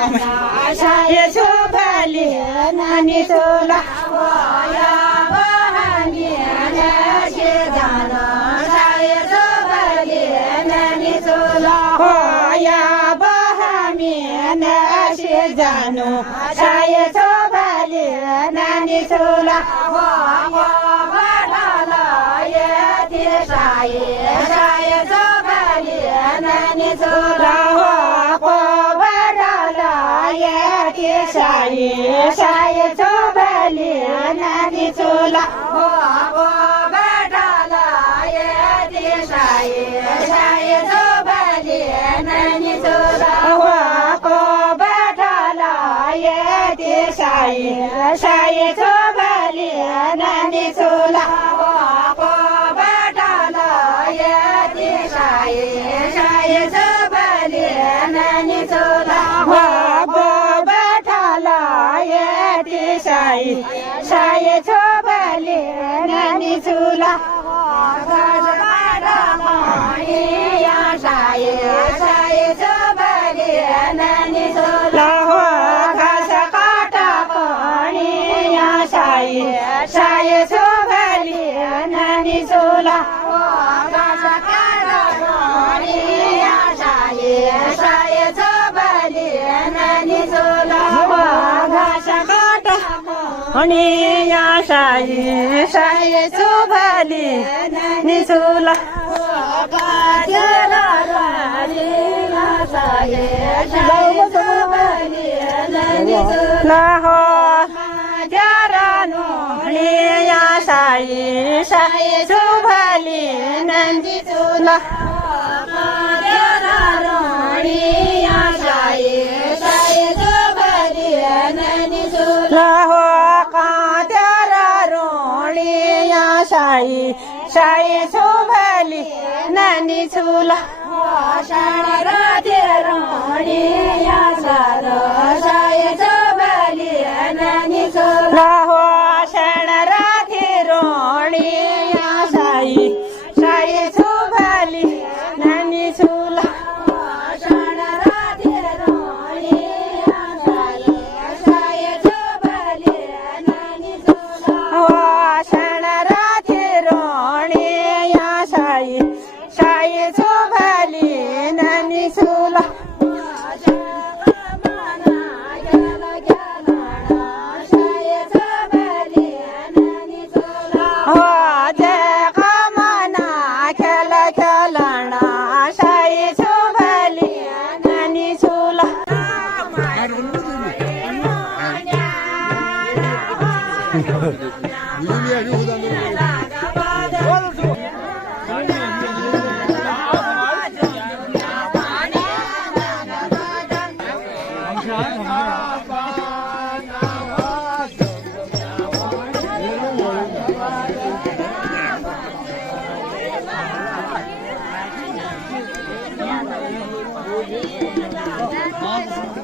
शाळे शोभली नानी चोला होया बहानी अनाशे जाणो शाळे शोभली नानी चोला होया बहानी अनाशे जाणो शाळे शोभली नानी चोला हो वाढाला येते शाळे शाळे शोभली नानी चोला हो शाळे शाळे शोभली नानी चोला हो बेटाला येते शाळे शाळे शोभली नानी चोला हो बेटाला येते शाळे शाळे शोभली नानी चोला हो बेटाला येते शाळे शाळे शोभली नानी चोला शाळे शाळे शोभली नानी चोला या शाळे शाळे शोभली नानी चोला हो घास काटा पाणी या शाळे शाळे शोभली नानी चोला हो घास काटा पाणी या शाळे शाळे शोभली नानी चोला हो घास आणि या शाळे शाळे शोभली नानी चोला हो या शाळे शाळे शोभली नानी चोला या शाळे शाळे शोभली नानी चोला हो शाळे शाळे शोभली नानी चोला शाळे राधे राणी या शाळे शोभली नानी चोला हो शाळे राधे राणी या शाळे शाळे शोभली नानी चोला शाळे राधे राणी या शाळे शोभली नानी चोला हो शाळे शोभली नानी चोला हो जय कामना खेला खेळणा शाळे शोभली नानी चोला Thank you.